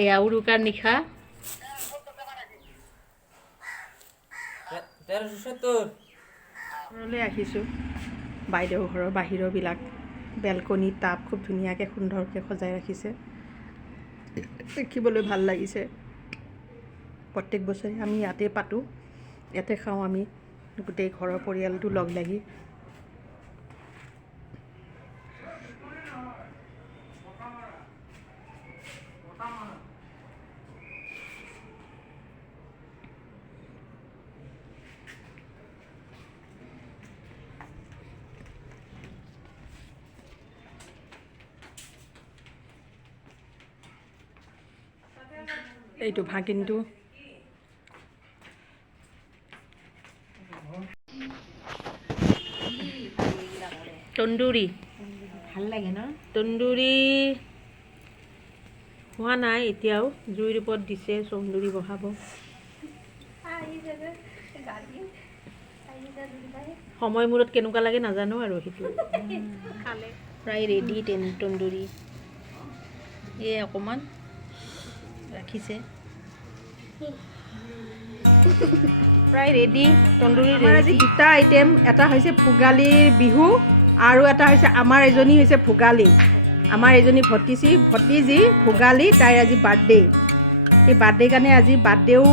এয়া উৰুকাৰ নিশা ঘৰলৈ আহিছোঁ। বাইদেউ ঘৰৰ বাহিৰৰবিলাক বেলকনি টাব খুব ধুনীয়াকৈ সুন্দৰকৈ সজাই ৰাখিছে, দেখিবলৈ ভাল লাগিছে। প্ৰত্যেক বছৰে আমি ইয়াতে পাতোঁ, ইয়াতে খাওঁ আমি গোটেই ঘৰৰ পৰিয়ালটো লগ লাগি। এইটো ভাগিনটো তন্দুৰী ভাল লাগে ন? তন্দুৰী হোৱা নাই এতিয়াও, জুইৰ ওপৰত দিছে, তন্দুৰী বহাব। সময় মূৰত কেনেকুৱা লাগে নাজানো আৰু সেইটো খালে প্ৰায় ৰেডি তন্দুৰী। এই অকণমান ৰাখিছে, প্ৰায় ৰেডি তন্দুৰী। আমাৰ আজি দুটা আইটেম, এটা হৈছে ভোগালীৰ বিহু আৰু এটা হৈছে আমাৰ এজনী হৈছে ভোগালী। আমাৰ এজনী ভতিজী ভোগালী, তাইৰ আজি বাৰ্থডে। সেই বাৰ্থডে কাৰণে আজি বাৰ্থডেও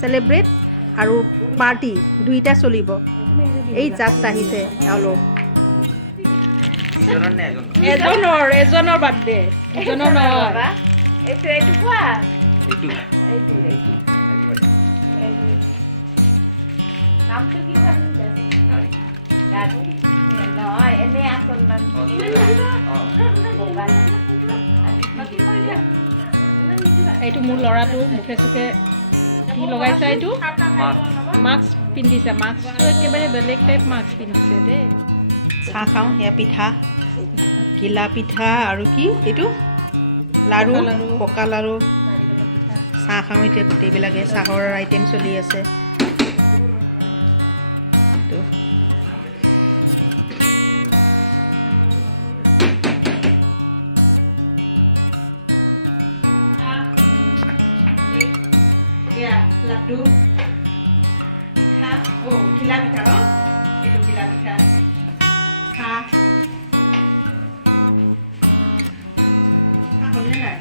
চেলিব্ৰেট আৰু পাৰ্টি দুইটা চলিব। এই জাষ্ট আহিছে এওঁলোক। এজনৰ বাৰ্থডে, দুজনৰ নহয়। এইটো কোৱা। নামটো কি নহয়, এনে আসল নাম এইটো মোৰ ল'ৰাটো মুখে চুখে কি লগাইছে, এইটো মাস্ক পিন্ধিছে। মাস্কটো একেবাৰে বেলেগ টাইপ মাস্ক পিন্ধিছে দেই। চাহ খাওঁ, সেয়া পিঠা, ঘিলা পিঠা আৰু কি এইটো লাৰু, পকা লাৰু। চাহ খাওঁ এতিয়া, গোটেইবিলাকে চাহৰ আইটেম চলি আছে। লাডু পিঠা, ঘিলা পিঠা ন, এইটো ঘিলা পিঠা। চাহ হ'লনে নাই?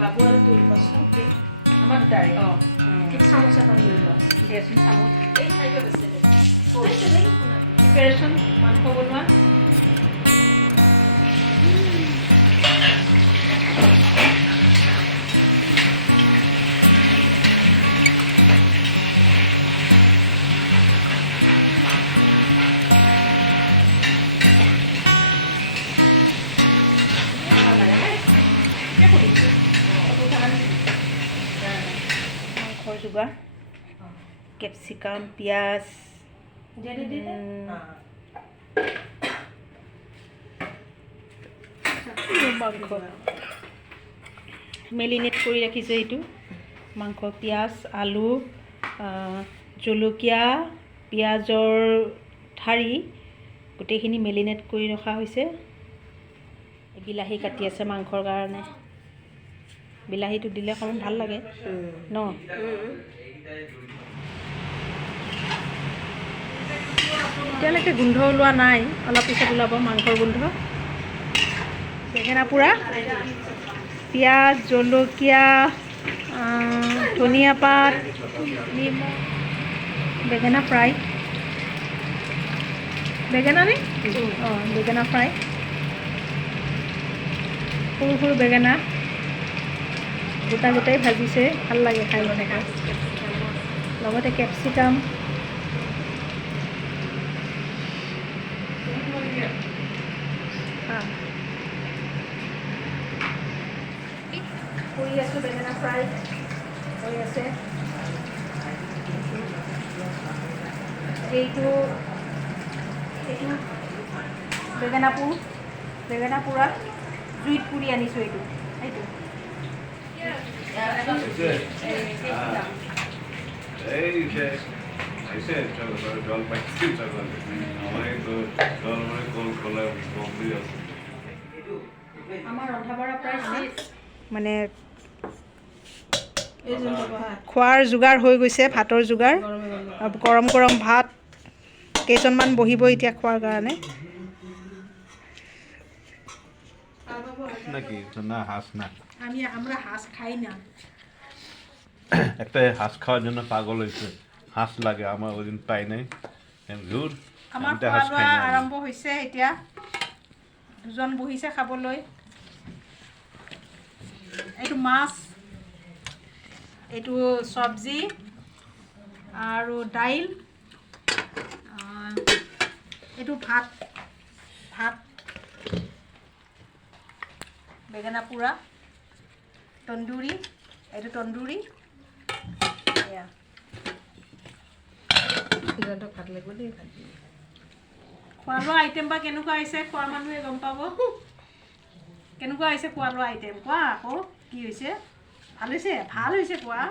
বাবু আৰু তুলি বচোন আমাৰ দুটাৰে। চামুচ এখন লৈ লোৱা, দিয়াচোন চামুচ। এই চাইডত আছে দে। প্ৰিপেৰেশ্যন মাংস বনোৱা। মাংসৰ যোগাৰ, কেপচিকাম, পিঁয়াজ, মাংস মেৰিনেট কৰি ৰাখিছে। এইটো মাংস, পিঁয়াজ, আলু, জলকীয়া, পিঁয়াজৰ ঠাৰি গোটেইখিনি মেৰিনেট কৰি ৰখা হৈছে। বিলাহী কাটি আছে মাংসৰ কাৰণে। বিলাহীটো দিলে অকণমান ভাল লাগে ন। এতিয়ালৈকে গোন্ধ ওলোৱা নাই, অলপ পিছত ওলাব মাংসৰ গোন্ধ। বেঙেনা পোৰা, পিঁয়াজ, জলকীয়া, ধনিয়া পাত, নিমখ, বেঙেনা ফ্ৰাই। বেঙেনা নে? বেঙেনা ফ্ৰাই, সৰু সৰু বেঙেনা গোটা গোটাই ভাজিছে, ভাল লাগে খাই এনেকৈ। লগতে কেপচিকাম, কৰি আছোঁ। বেঙেনা ফ্ৰাই হৈ আছে। এইটো বেঙেনা পোৰা জুইত পুৰি আনিছোঁ। এইটো আমাৰ ৰন্ধা বঢ়া প্ৰায় শেষ মানে খোৱাৰ যোগাৰ হৈ গৈছে ভাতৰ যোগাৰ গৰম গৰম ভাত কেইজনমান বহিব এতিয়া খোৱাৰ কাৰণে নাকি না হাঁস না আমরা হাঁস খাই না একটা হাঁস খাওয়ার জন্য পাগল হয়েছে হাঁস লাগে আমার ওই দিন পাই নাই জোর আমাৰ খোৱা লোৱা আৰম্ভ হৈছে এতিয়া দুজন বহিছে খাবলৈ এইটো মাছ এইটো চব্জি আৰু দাইল এইটো ভাত বেঙেনা পোৰা তন্দুৰী এইটো তন্দুৰী এয়া খোৱা লোৱা আইটেম বা কেনেকুৱা আহিছে খোৱা মানুহে গম পাব কেনেকুৱা আহিছে খোৱা লোৱা আইটেম কোৱা আকৌ কি হৈছে ভাল হৈছে কোৱা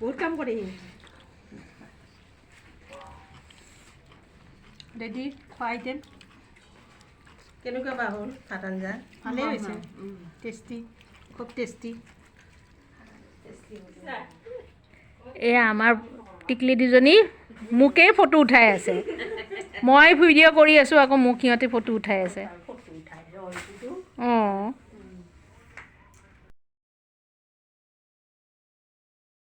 বহুত কাম কৰি ৰেডি খোৱা আইটেম কেনেকুৱা বা হ'ল ভাত আঞ্জা ভালেই হৈছে টেষ্টি খুব টেষ্টি এয়া আমাৰ টিকলি দুজনী মোকেই ফটো উঠাই আছে মই ভিডিঅ' কৰি আছোঁ আকৌ মোক সিহঁতে ফটো উঠাই আছে অঁ